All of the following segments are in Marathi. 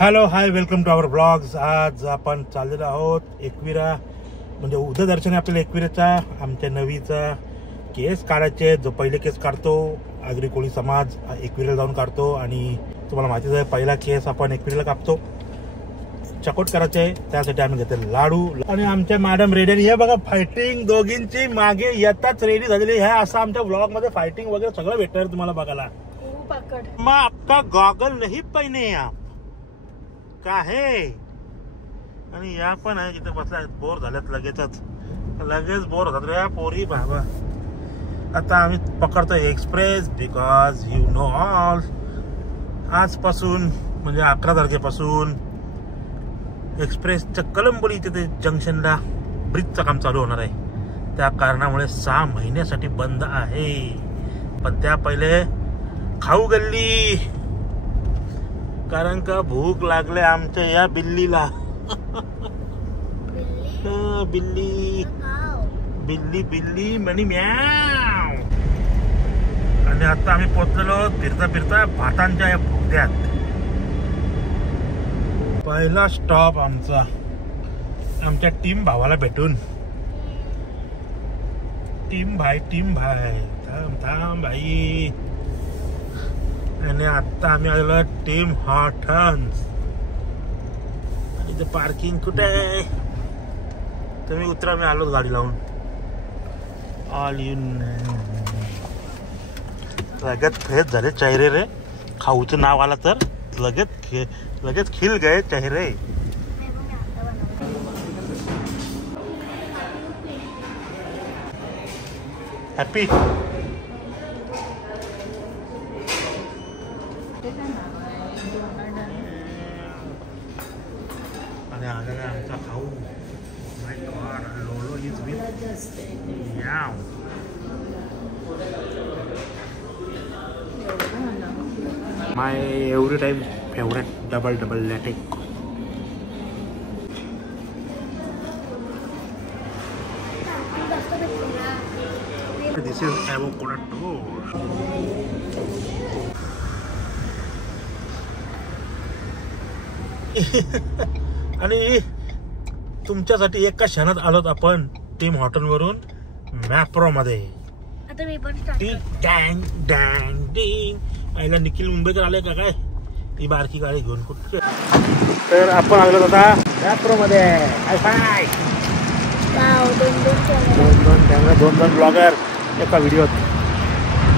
Hello hi welcome to our blogs. आज आपण चाललेलो आहोत एकविरा, म्हणजे उद्या दर्शन आहे आपल्याला एकविराचा. आमच्या नवीचा केस काढायचे, जो पहिले केस काढतो आगरी कोळी समाज एकविराला जाऊन काढतो. आणि तुम्हाला माहितीच आहे पहिला केस आपण एकविराला कापतो. चकोट करायचे आहे, त्यासाठी आम्ही घेतले लाडू. आणि आमच्या मॅडम रेडी. हे बघा फायटिंग दोघींची मागे येताच रेडी झालेली आहे. असं आमच्या ब्लॉग मध्ये फायटिंग वगैरे सगळं भेटणार तुम्हाला बघायला. मग आपका गॉगल नाही पहिने आप का है. आणि या पण आहे जिथे बसला बोर झाल्यात, लगेच बोर होतात रे पोरी बाबा. आता आम्ही पकडतोय express because you know all आजपासून म्हणजे 11 तारखेपासून एक्सप्रेसच्या कलंबोली तिथे जंक्शनला ब्रिजचं काम चालू होणार आहे. त्या कारणामुळे 6 महिन्यासाठी बंद आहे. पण त्या पहिले खाऊ गल्ली, कारण का भूक लागले आमच्या या बिल्लीला. बिल्ली बिल्ली बिल्ली म्हणी म्याव. आणि आता आम्ही पोहोचलेलो फिरता फिरता भातांच्या या भोगद्यात. पहिला स्टॉप आमचा आमच्या टीम भावाला भेटून. टीम भाई थांब थांब भाई. आणि आता आम्ही आलेलो टीम हॉटन्स. आणि इथे पार्किंग कुठे आहे तुम्ही उतरा, मी आलो गाडी लावून. ऑल यू लगेच फ्रेश झाले चेहरे रे. खाऊचं नाव आला तर लगेच खिल गए चेहरे. हॅपी. आणि आलेला आमचा खाऊ. My god, Lolo is with याव. My every time favourite double लॅटिक. This is avocado. आणि तुमच्यासाठी एका क्षणात आलोत आपण टीम हॉटेल वरून मॅप्रो मध्ये. पहिला निखिल मुंबईकर आले का काय ती बारकी गाडी घेऊन कुठे. तर आपण आलो आता मॅप्रो मध्ये. दोन ब्लॉगर एका व्हिडिओत.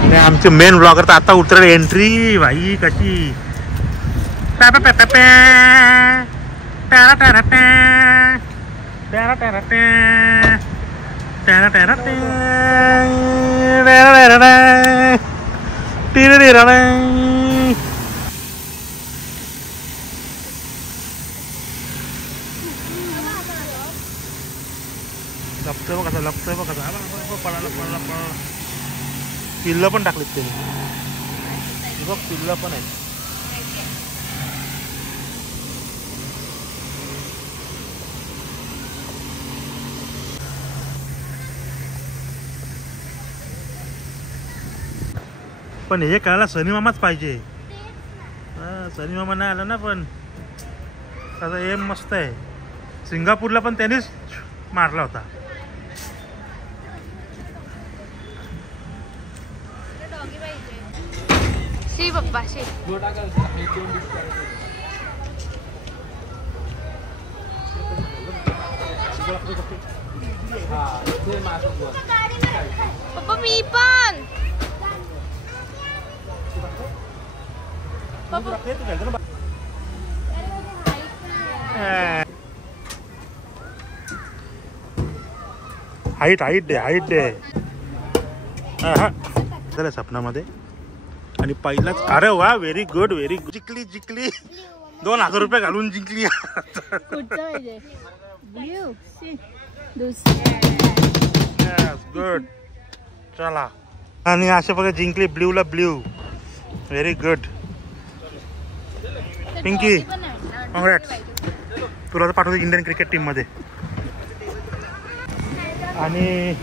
आणि आमचे मेन ब्लॉगर तर आता उतरले. एंट्री भाई कशी. लपतोय बघ कसा. पळाला पिल्लं पण टाकलीत ते बघ. पिल्लं पण आहेत. पण हे कळायला सनी मामाच पाहिजे. सनी मामा नाही आला ना. पण त्याचा एम मस्त आहे. सिंगापूरला पण त्यानेच मारला होता. पप्पा मी पण हाईट दे चला सपनामध्ये. आणि पहिलाच. अरे वा, व्हेरी गुड. जिंकली 2000 रुपये घालून जिंकली. गुड. चला. आणि अशा बघा जिंकली ब्ल्यूला blue. Very good Pinky. Congrats. तुला तर पाठवतो इंडियन क्रिकेट टीम मध्ये. आणि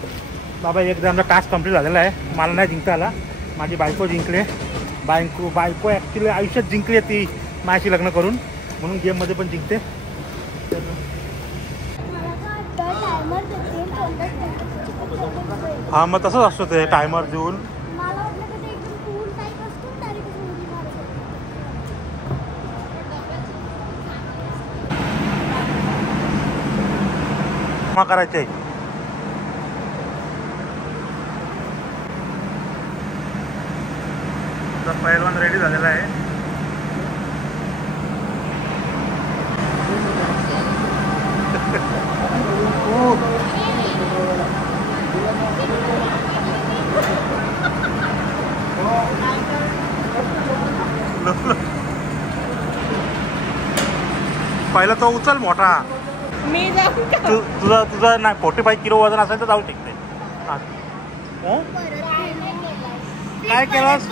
बाबा एकदा आमचा टास्क कंप्लीट झालेला आहे. मला नाही जिंकता आला. माझी बायको जिंकले. बायको ॲक्च्युली आयुष्यात जिंकली ती माझ्याशी लग्न करून. म्हणून गेम मध्ये पण जिंकते. हा मग तसंच असतो ते टायमर देऊन. करायचे पहिलवान रेडी झालेला आहे. पहिला तो उचल मोठा. मी जाऊ तुझं नाही 45 किलो वजन असेल तर जाऊ शकते. काय केलास?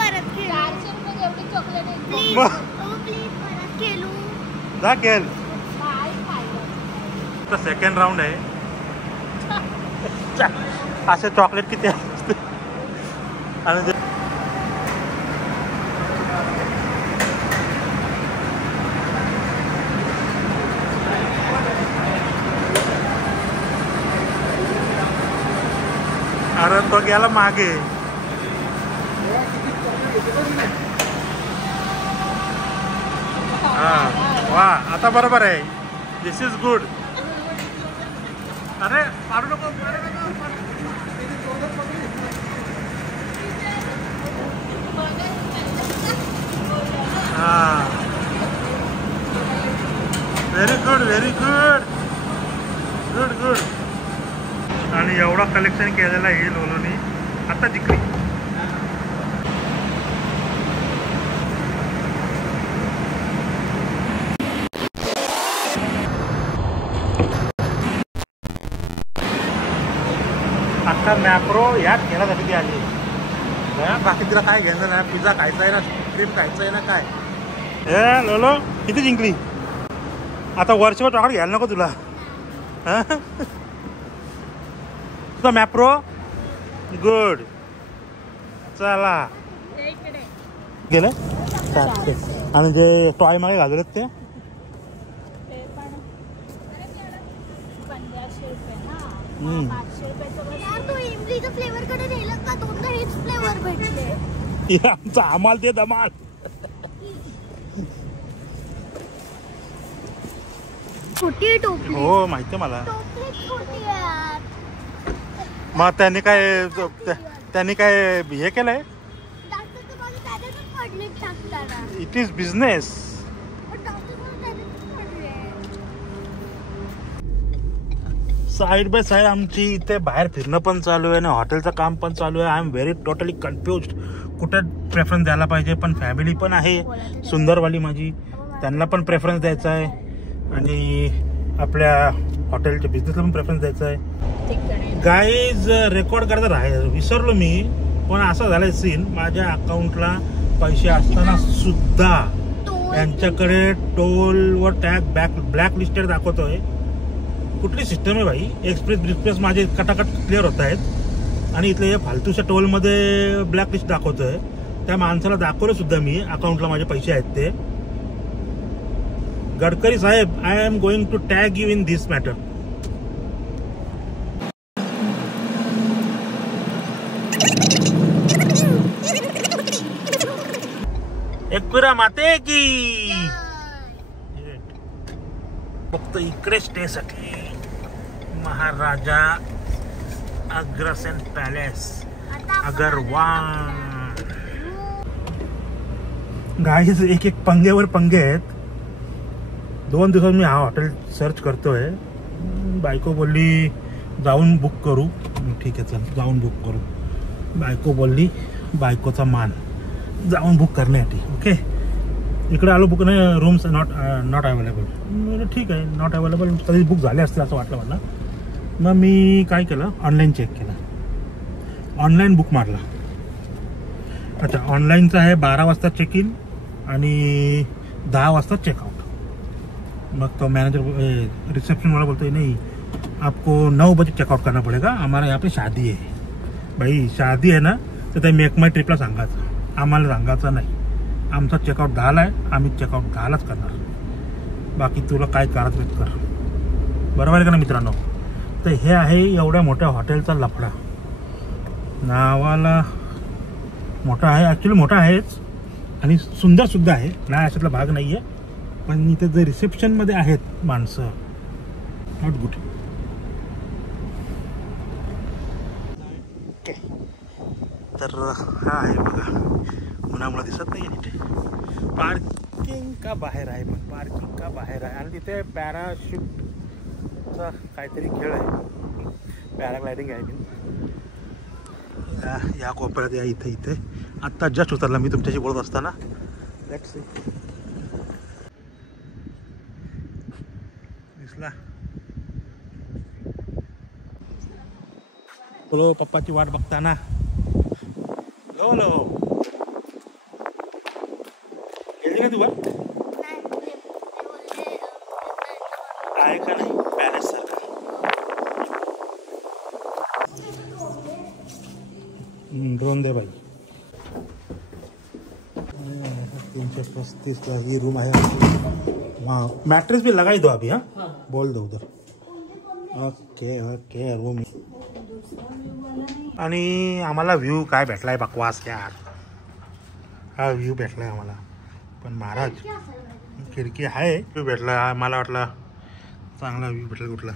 जा खेळ. सेकंड राऊंड आहे. असे चॉकलेट किती असते आणि अरे तो गेला मागे. वा आता बरोबर आहे. दिस इज गुड. अरे मारू नको. हा very good very good good good. आणि एवढा कलेक्शन केलेला आहे लोलोनी. आता जिंकली. आता मॅप्रो याच खेळासाठी ती आली. बाकी तिला काय घेणं ना. पिझ्झा खायचा आहे ना, क्रीम खायचं आहे ना काय. ए लोलो किती जिंकली. आता वर्षभर चॉकलेट घ्यायला नको तुला. तुझा मॅप्रो गुड. चला गेलं. आणि जे टॉय मागे घालले ते आमचा आम्हाला ते धमाल. छोटी टोपली. हो माहिती मला. मग त्यांनी काय हे केलंय. It is business. Side by side आमची इथे बाहेर फिरणं पण चालू आहे आणि हॉटेलचं काम पण चालू आहे. I am very totally confused कुठे प्रेफरन्स द्यायला पाहिजे. पण फॅमिली पण आहे सुंदरवाली माझी, त्यांना पण प्रेफरन्स द्यायचा आहे आणि आपल्या हॉटेलच्या बिझनेसला पण प्रेफरन्स द्यायचा आहे. गाईज रेकॉर्ड करायचं विसरलो मी. पण असं झालंय सीन, माझ्या अकाउंटला पैसे असताना सुद्धा यांच्याकडे टोल व टॅग ब्लॅक लिस्टेड दाखवतोय. कुठली सिस्टम आहे भाई. एक्सप्रेस माझे कटाकट क्लिअर होत आहेत आणि इथले फालतूच्या टोलमध्ये ब्लॅक लिस्ट दाखवतोय. त्या माणसाला दाखवलं सुद्धा मी अकाउंटला माझे पैसे आहेत ते. गडकरी साहेब, I am going to tag you in this matter. Ekvira माते की फक्त इकडे स्टे साठी महाराजा अग्रसेन पॅलेस अगरवाल. गाईज एक एक पंगेवर पंगे आहेत. 2 दिवसात मी हा हॉटेल सर्च करतोय. बायको बोलली जाऊन बुक करू. ठीक आहे चल जाऊन बुक करू. बायको बोलली बायकोचा मान जाऊन बुक करण्यासाठी. ओके इकडे आलो बुक नाही. Rooms not available. ठीक आहे नॉट अवेलेबल. कधी बुक झाले असतील असं वाटलं मला. मग मी काय केलं ऑनलाईन चेक केलं. ऑनलाईन बुक मारला. अच्छा ऑनलाईनचं आहे 12 वाजता चेक इन आणि 10 वाजता चेकआउट. मग तो मॅनेजर रिसेप्शन वाला बोलतोय नहीं आपको 9 बजे चेकआउट करना पड़ेगा, हमारा यहाँ पे शादी है. भाई शादी आहे ना तर ते मेक माय ट्रिपला सांगायचं, आम्हाला सांगायचं नाही. आमचा चेकआउट 10ला आहे, आम्ही चेकआउट 10लाच करणार. बाकी तुला काय करायचं कर. बरोबर आहे का ना मित्रांनो. तर हे आहे एवढ्या मोठ्या हॉटेलचा लफडा. नावाला मोठा आहे, ॲक्च्युली मोठा आहेच आणि सुंदरसुद्धा आहे, नाही अशातला भाग नाही आहे. पण इथे जे रिसेप्शनमध्ये आहेत माणसं नॉट गुड. ओके, तर हा आहे बघा, उन्हामुळे दिसत नाही आहे तिथे. पार्किंग का बाहेर आहे, पण पार्किंग का बाहेर आहे. आणि तिथे पॅराशूटचा काहीतरी खेळ आहे, पॅराग्लायडिंग आहे. या कोपऱ्यात या इथे आत्ता जस्ट उतरला मी तुमच्याशी बोलत असताना. लेट्स सी, दिसला. बोलो पप्पाची वाट बघताना. लो लो गेली का तू बा? आहे का नाही पॅलेस सारखा. ड्रोन दे भाई. 335 ही रूम आहे. वहाँ मैट्रेस भी लगाई दो अभी. हाँ बोल दो उधर. Okay okay room. आणि आम्हाला व्ह्यू काय भेटलाय बकवास यार. हा व्ह्यू भेटलाय आम्हाला, पण महाराज खिडकी आहे. व्ह्यू भेटला, मला वाटलं चांगला व्ह्यू भेटला कुठला.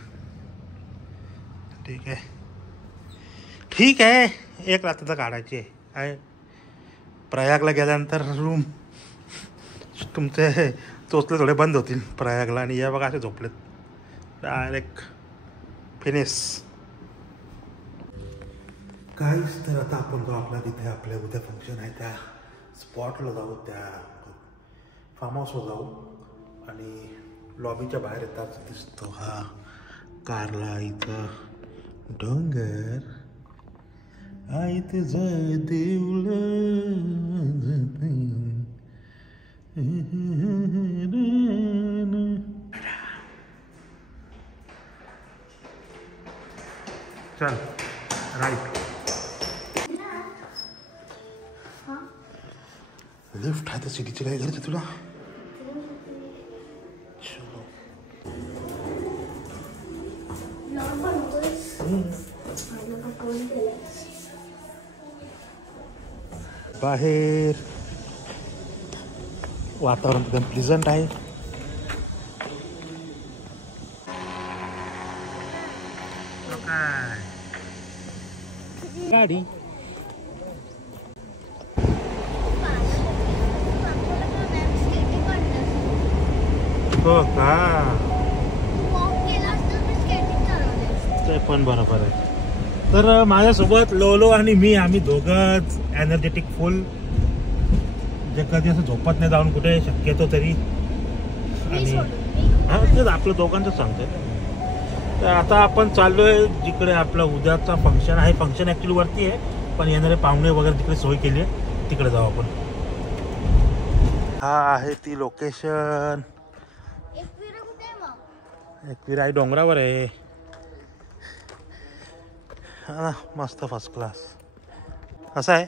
ठीक आहे ठीक आहे, एक रात्र काढायची आहे. प्रयागला गेल्यानंतर रूम तुमचे चोचले थोडे बंद होतील प्रयागला. आणि या बघा असे झोपलेत डायरेक्ट फिनिश. काहीच. तर आता आपण जो आपला तिथे आपल्या उद्या फंक्शन आहे त्या स्पॉटला जाऊ, त्या फार्म हाऊसवर जाऊ. आणि लॉबीच्या बाहेर येताच दिसतो हा कारला इथं डोंगर आहे तुझं देऊळ. चल राईट. लिफ्ट आहे तर सिटीची काय गरज आहे तुला. बाहेर वातावरण एकदम प्लीजंट आहे. गाडी हो का, ते पण बरोबर आहे. तर माझ्यासोबत लोलो आणि मी, आम्ही दोघंच एनर्जेटिक फुल, जे कधी असं झोपत नाही जाऊन कुठे शक्यतो तरी. आणि हां तेच आपलं दोघांचं सांगतोय. तर आता आपण चाललोय जिकडे आपलं उद्याचा फंक्शन आहे. फंक्शन ॲक्च्युली वरती आहे, पण येणारे पाहुणे वगैरे तिकडे सोय केली आहे, तिकडे जाऊ आपण. हा आहे ती लोकेशन. एकविरा आहे डोंगरावर आहे. हा मस्त फर्स्ट क्लास. असं आहे.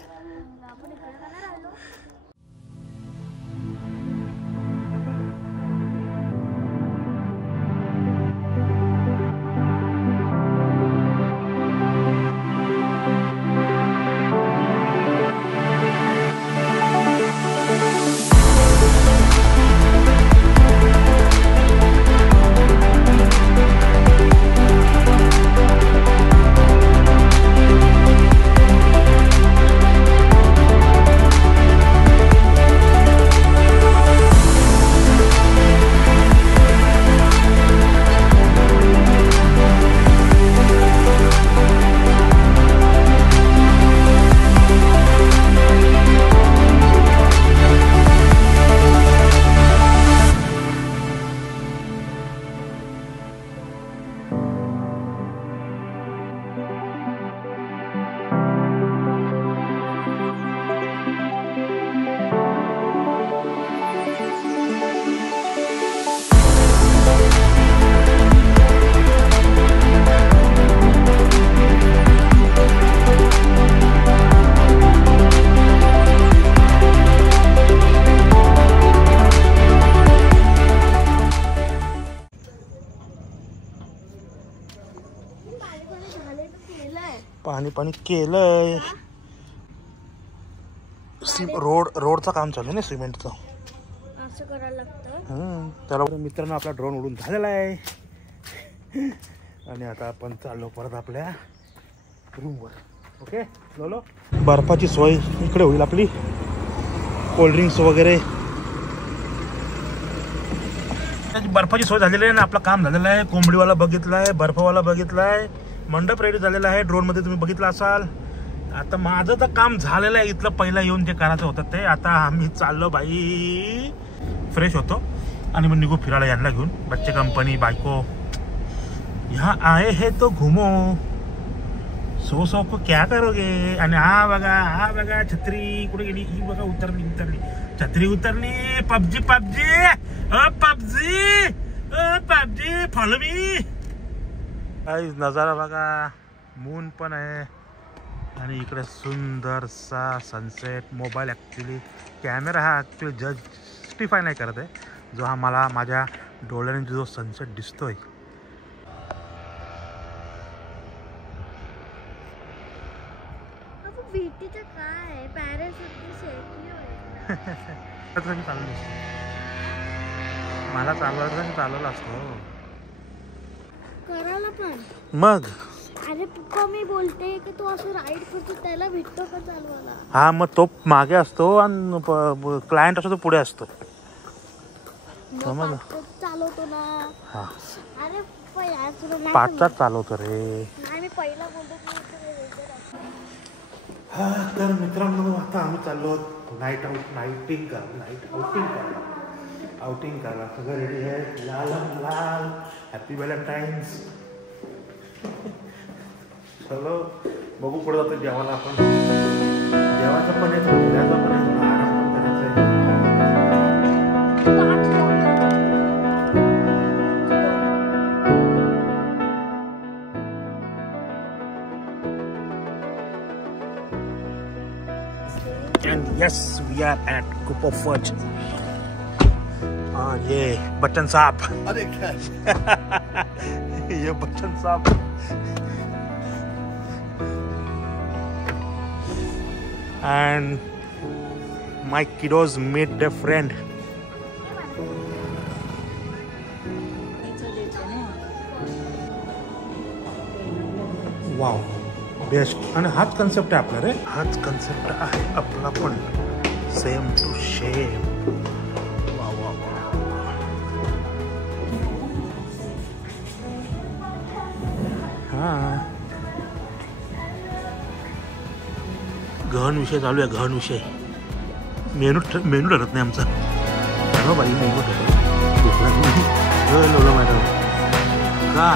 पाणी केलंय. रोडचं काम चालू आहे ना, सिमेंटचं. असं करायला लागतं. त्याला मित्रांनो आपला ड्रोन उडून झालेला आहे. आणि आता आपण चाललो परत आपल्या रूमवर. ओके चलो. बर्फाची सोय इकडे होईल आपली, कोल्ड्रिंक्स वगैरे बर्फाची सोय झालेली आहे ना. आपलं काम झालेलं आहे. कोंबडीवाला बघितला आहे, बर्फवाला बघितला आहे, मंडप रेडी झालेला आहे. ड्रोनमध्ये तुम्ही बघितलं असाल. आता माझं तर काम झालेलं आहे. इथलं पहिलं येऊन जे करायचं होतं ते. आता आम्ही चाललो बाई, फ्रेश होतो आणि मग निघू फिरायला यांना घेऊन. बच्चे कंपनी, बायको. यहाँ आए है तो घुमो, सो को क्या करोगे. आणि हा बघा छत्री कुठे गेली. ही बघा उतरली. छत्री उतरली. PUBG follow me. नजारा बघा, मून पण आहे आणि इकडे सुंदरसा सनसेट. मोबाईल ॲक्च्युली कॅमेरा हा ॲक्च्युली जस्टिफाय नाही करत आहे, जो हा मला माझ्या डोळ्याने जो सनसेट दिसतोय. काय पॅरिस मला चालवला असतो करायला पण. मग अरे पप्पा मी बोलते की तू असं राईड करतो त्याला भेटतो का चालवायला. हा मग तो मागे असतो आणि क्लायंट असतो तो पुढे असतो. समजलं. चालवतो ना. हा अरे पप्पा यार तुला पाठचाच चालवतो रे. नाही मी पहिला बोलतो. हा तर मित्रांनो आता आम्ही चाललो नाईट आउटिंग करायला. सगळं रेडी आहे. लाल हॅपी व्हॅलेंटाईन्स. चलो बघू पुढे जातो जेवायला. आपण जेवायचं पण आहे, फिरायचं पण आहे, आराम पण करायचं आहे. And yes, we are at Cup of Fudge. ये बच्चन साहब. अरे क्या ये बच्चन साहब. And my kiddos made their friend. Wow. Best. आणि हाच कन्सेप्ट आहे आपला रे. हाच कन्सेप्ट आहे आपला पण. Same to same. वा वा वा. हा गहन विषय चालू आहे. गहन विषय. मेनू ठरत नाही आमचा. हो बाई मेनू ठरत मॅडम का.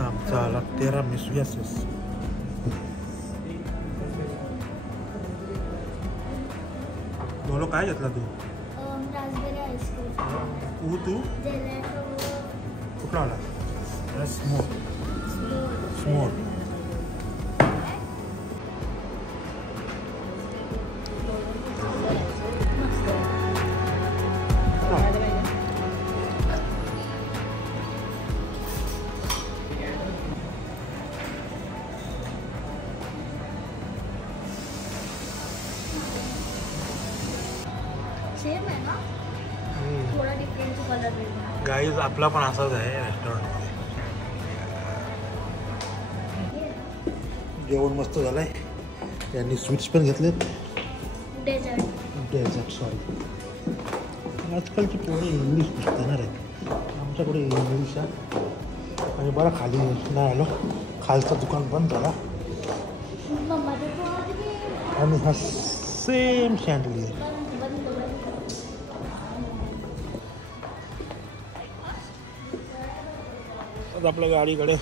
आमचा तिरामिसू. Yes yes. बोलो काय घेतला तू. Raspberry ice cream. तू कुठला आला. स्मोल. सेम आहे ना. थोडा डिफरंट कलर वेगळा. गाईज आपला पण असाच आहे रेस्टॉरंटमध्ये. जेवण मस्त झालंय. यांनी स्वीट्स पण घेतलेत. Dessert sorry. आजकालची पोरं इंग्लिश पुस्तणार आहेत. आमच्याकडे इंग्लिश आहे. आणि बरं खाली नाही आलो. खालचं दुकान बंद झाला. आणि हा सेम शँडलियर. आता आपल्या गाडीकडे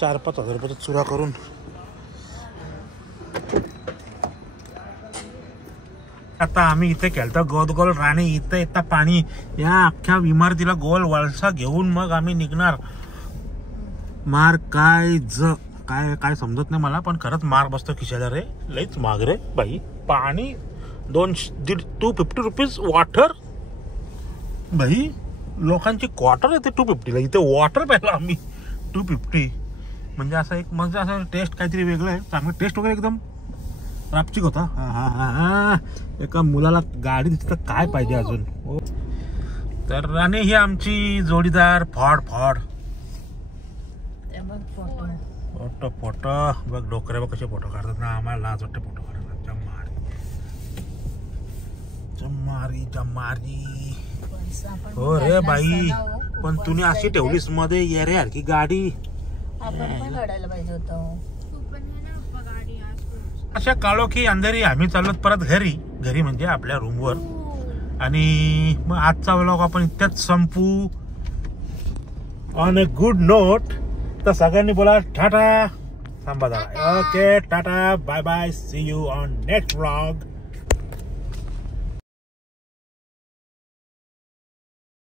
4-5 हजार रुपयाचा चुरा करून आता आम्ही इथे केलतो गोल गोल राणी. इथे येता पाणी या अख्ख्या इमारतीला गोल वळसा घेऊन मग आम्ही निघणार. मार काय काय समजत नाही मला, पण खरंच मार बसतो खिशाला रे. लईच माग रे बाई. पाणी 250 रुपीज वॉटर बाई. लोकांची क्वार्टर येते 250ला, इथे वॉटर प्यायला आम्ही 250. म्हणजे असं एक म्हणजे असं टेस्ट काहीतरी वेगळं आहे. चांगलं टेस्ट वगैरे एकदम रापचिक होता. हा एका मुलाला गाडी दिसत काय पाहिजे अजून. तर आणि ही आमची जोडीदार फॉड फोटो बघ. डोकऱ्या बघ कसे फोटो काढतात ना. आम्हाला लाज वाटते फोटो काढायला. जम्मारी हो रे बाई. पण तुम्ही अशी ठेवलीस मध्ये येरे सारखी गाडी. अशा काळोखी अंधेरी आम्ही चाललो परत घरी म्हणजे आपल्या रूमवर. आणि मग आजचा व्लॉग आपण इतक्यात संपू ऑन अ गुड नोट. तर सगळ्यांनी बोला टाटा. थांबा. Okay tata bye bye. See you on next vlog.